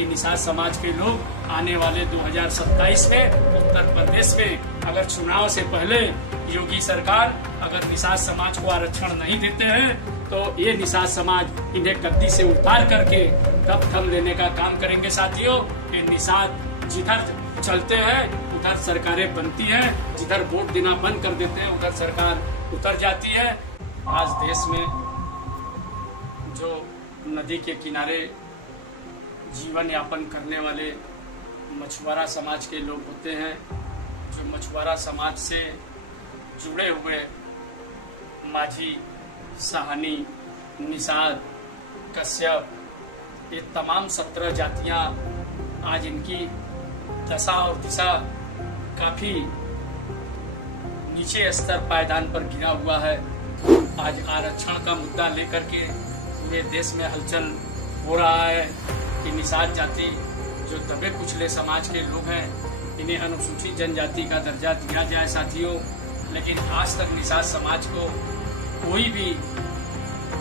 कि निषाद समाज के लोग आने वाले 2027 में उत्तर प्रदेश में अगर चुनाव से पहले योगी सरकार अगर निषाद समाज को आरक्षण नहीं देते हैं तो ये निषाद समाज इन्हें गद्दी से उतार करके तब थम लेने का काम करेंगे। साथियों, ये निषाद जिधर चलते हैं उधर सरकारें बनती हैं, जिधर वोट देना बंद कर देते हैं उधर सरकार उतर जाती है। आज देश में जो नदी के किनारे जीवन यापन करने वाले मछुआरा समाज के लोग होते हैं, जो मछुआरा समाज से जुड़े हुए माझी, साहनी, निषाद, कश्यप, ये तमाम 17 जातियां आज इनकी दशा और दिशा काफी नीचे स्तर पायदान पर गिरा हुआ है। आज आरक्षण का मुद्दा लेकर के पूरे देश में हलचल हो रहा है कि निषाद जाति जो दबे कुचले समाज के लोग हैं इन्हें अनुसूचित जनजाति का दर्जा दिया जाए। साथियों, लेकिन आज तक निषाद समाज को कोई भी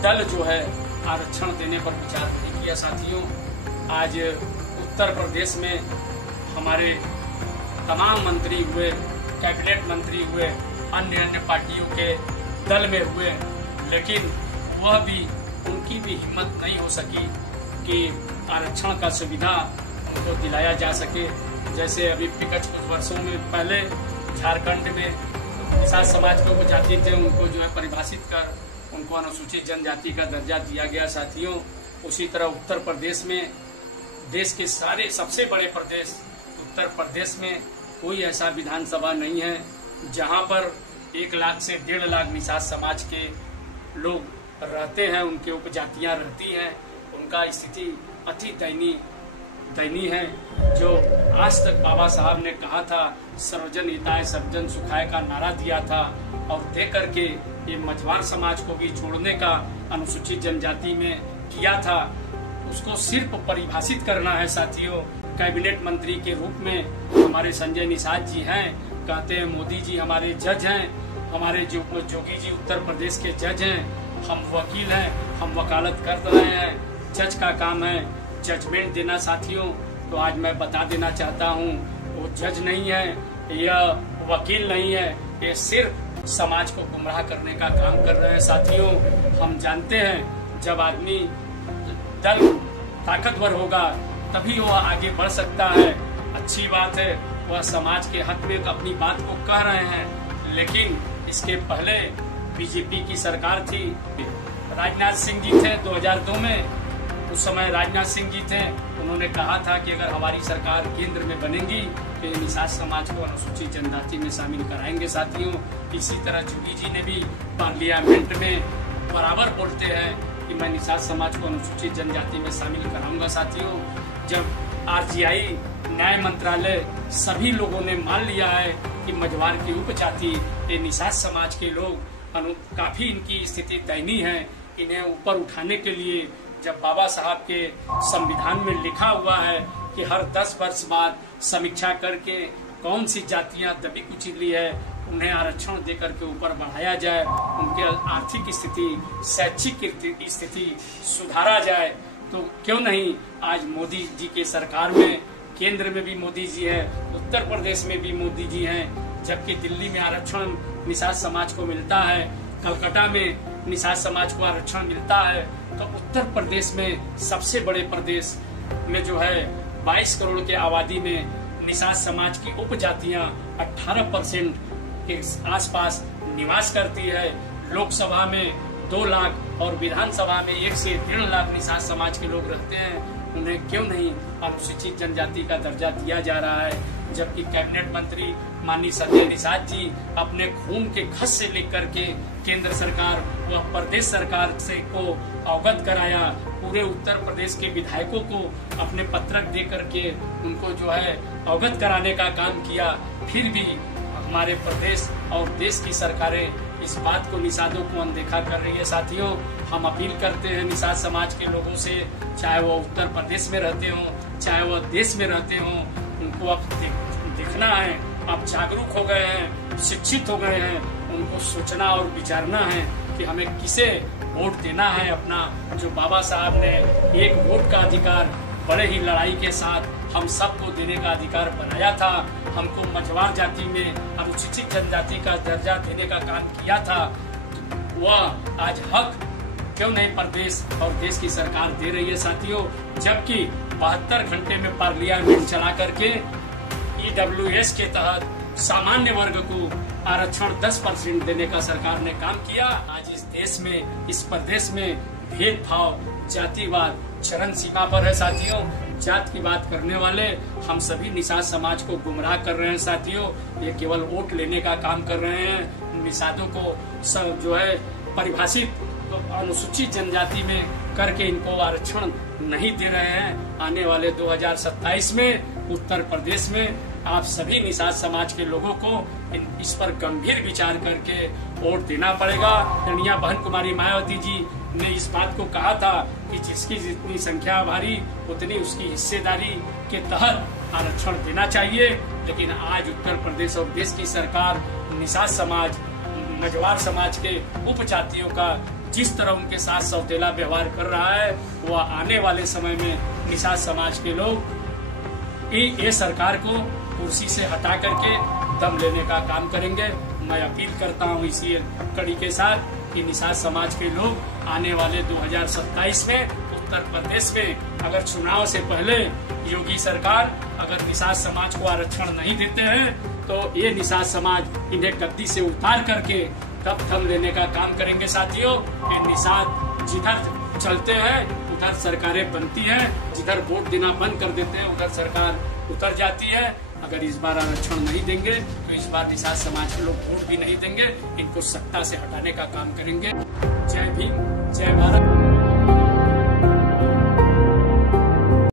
दल जो है आरक्षण देने पर विचार नहीं किया। साथियों, आज उत्तर प्रदेश में हमारे तमाम मंत्री हुए, कैबिनेट मंत्री हुए, अन्य पार्टियों के दल में हुए, लेकिन वह भी उनकी भी हिम्मत नहीं हो सकी कि आरक्षण का सुविधा उनको दिलाया जा सके। जैसे अभी कुछ वर्षों में पहले झारखंड में निषाद समाज के उपजाति थे, उनको जो है परिभाषित कर उनको अनुसूचित जनजाति का दर्जा दिया गया। साथियों, उसी तरह उत्तर प्रदेश में, देश के सारे सबसे बड़े प्रदेश उत्तर प्रदेश में कोई ऐसा विधानसभा नहीं है जहां पर 1 लाख से 1.5 लाख निषाद समाज के लोग रहते हैं, उनके उपजातियां रहती हैं। उनका स्थिति अति दयनीय है। जो आज तक बाबा साहब ने कहा था, सर्वजन हिताय सर्वजन सुखाय का नारा दिया था और दे करके ये मछुआर समाज को भी छोड़ने का अनुसूचित जनजाति में किया था, उसको सिर्फ परिभाषित करना है। साथियों, कैबिनेट मंत्री के रूप में हमारे संजय निषाद जी हैं। कहते हैं मोदी जी हमारे जज हैं, हमारे जोगी जी उत्तर प्रदेश के जज हैं, हम वकील हैं, हम वकालत कर रहे हैं, जज का काम है जजमेंट देना। साथियों, तो आज मैं बता देना चाहता हूँ, वो जज नहीं है, यह वकील नहीं है, ये सिर्फ समाज को गुमराह करने का काम कर रहे हैं। साथियों, हम जानते हैं जब आदमी दल ताकतवर होगा तभी वह आगे बढ़ सकता है। अच्छी बात है, वह समाज के हक में अपनी बात को कह रहे हैं, लेकिन इसके पहले बीजेपी की सरकार थी, राजनाथ सिंह जी थे 2002 में। उस समय राजनाथ सिंह जी थे, उन्होंने कहा था कि अगर हमारी सरकार केंद्र में बनेगी तो निषाद समाज को अनुसूचित जनजाति में शामिल कराएंगे। साथियों, इसी तरह जोगी जी ने भी पार्लियामेंट में बराबर बोलते हैं कि मैं निषाद समाज को अनुसूचित जनजाति में शामिल कराऊंगा। साथियों, जब RGI न्याय मंत्रालय सभी लोगों ने मान लिया है कि मझवार की उपजाति ये निषाद समाज के लोग काफी इनकी स्थिति दयनीय है, इन्हें ऊपर उठाने के लिए जब बाबा साहब के संविधान में लिखा हुआ है कि हर 10 वर्ष बाद समीक्षा करके कौन सी जातियां दबी कुचली है उन्हें आरक्षण देकर के ऊपर बढ़ाया जाए, उनके आर्थिक स्थिति, शैक्षिक स्थिति सुधारा जाए, तो क्यों नहीं आज मोदी जी के सरकार में, केंद्र में भी मोदी जी है, उत्तर प्रदेश में भी मोदी जी हैं। जबकि दिल्ली में आरक्षण निषाद समाज को मिलता है, कलकत्ता में निषाद समाज को आरक्षण मिलता है, तो उत्तर प्रदेश में सबसे बड़े प्रदेश में जो है 22 करोड़ के आबादी में निषाद समाज की उपजातियां 18% के आसपास निवास करती है। लोकसभा में 2 लाख और विधानसभा में 1 से 1.5 लाख निषाद समाज के लोग रहते हैं। उन्हें क्यों नहीं अनुसूचित जनजाति का दर्जा दिया जा रहा है? जबकि कैबिनेट मंत्री माननीय संजय निषाद जी अपने खून के खस से लिख करके केंद्र सरकार व प्रदेश सरकार से को अवगत कराया, पूरे उत्तर प्रदेश के विधायकों को अपने पत्रक दे करके उनको जो है अवगत कराने का काम किया। फिर भी हमारे प्रदेश और देश की सरकारें इस बात को, निषादों को अनदेखा कर रही है। साथियों, हम अपील करते हैं निषाद समाज के लोगों से, चाहे वो उत्तर प्रदेश में रहते हों, चाहे वो देश में रहते हों, उनको अब दिखना है, अब जागरूक हो गए हैं, शिक्षित हो गए हैं, उनको सोचना और विचारना है कि हमें किसे वोट देना है। अपना जो बाबा साहब ने एक वोट का अधिकार बड़े ही लड़ाई के साथ हम सबको देने का अधिकार बनाया था। हमको मझवार जाति में अनुसूचित जनजाति का दर्जा देने का काम किया था। वह आज हक क्यों नहीं प्रदेश और देश की सरकार दे रही है साथियों, जबकि 72 घंटे में पार्लियामेंट चला करके EWS के तहत सामान्य वर्ग को आरक्षण 10% देने का सरकार ने काम किया। आज इस देश में, इस प्रदेश में भेदभाव, जातिवाद चरम सीमा पर है साथियों। जात की बात करने वाले हम सभी निषाद समाज को गुमराह कर रहे हैं साथियों। ये केवल वोट लेने का काम कर रहे हैं। निषादों को जो है परिभाषित अनुसूचित जनजाति में करके इनको आरक्षण नहीं दे रहे हैं। आने वाले 2027 में उत्तर प्रदेश में आप सभी निषाद समाज के लोगों को इस पर गंभीर विचार करके वोट देना पड़ेगा। कन्या बहन कुमारी मायावती जी ने इस बात को कहा था कि जिसकी जितनी संख्या भारी उतनी उसकी हिस्सेदारी के तहत आरक्षण देना चाहिए। लेकिन आज उत्तर प्रदेश और देश की सरकार निषाद समाज, मझवार समाज के उपजातियों का जिस तरह उनके साथ सौतेला व्यवहार कर रहा है, वह आने वाले समय में निषाद समाज के लोग ये सरकार को कुर्सी से हटा करके दम लेने का काम करेंगे। मैं अपील करता हूं इसी कड़ी के साथ कि निषाद समाज के लोग आने वाले 2027 में उत्तर प्रदेश में अगर चुनाव से पहले योगी सरकार अगर निषाद समाज को आरक्षण नहीं देते हैं तो ये निषाद समाज इन्हें गद्दी से उतार करके तब दम लेने का काम करेंगे साथियों। ये निषाद जिधर चलते हैं उधर सरकारें बनती हैं, जिधर वोट देना बंद कर देते हैं उधर सरकार उतर जाती है। अगर इस बार आरक्षण नहीं देंगे तो इस बार निषाद समाज के लोग वोट भी नहीं देंगे, इनको सत्ता से हटाने का काम करेंगे। जय भीम, जय भारत।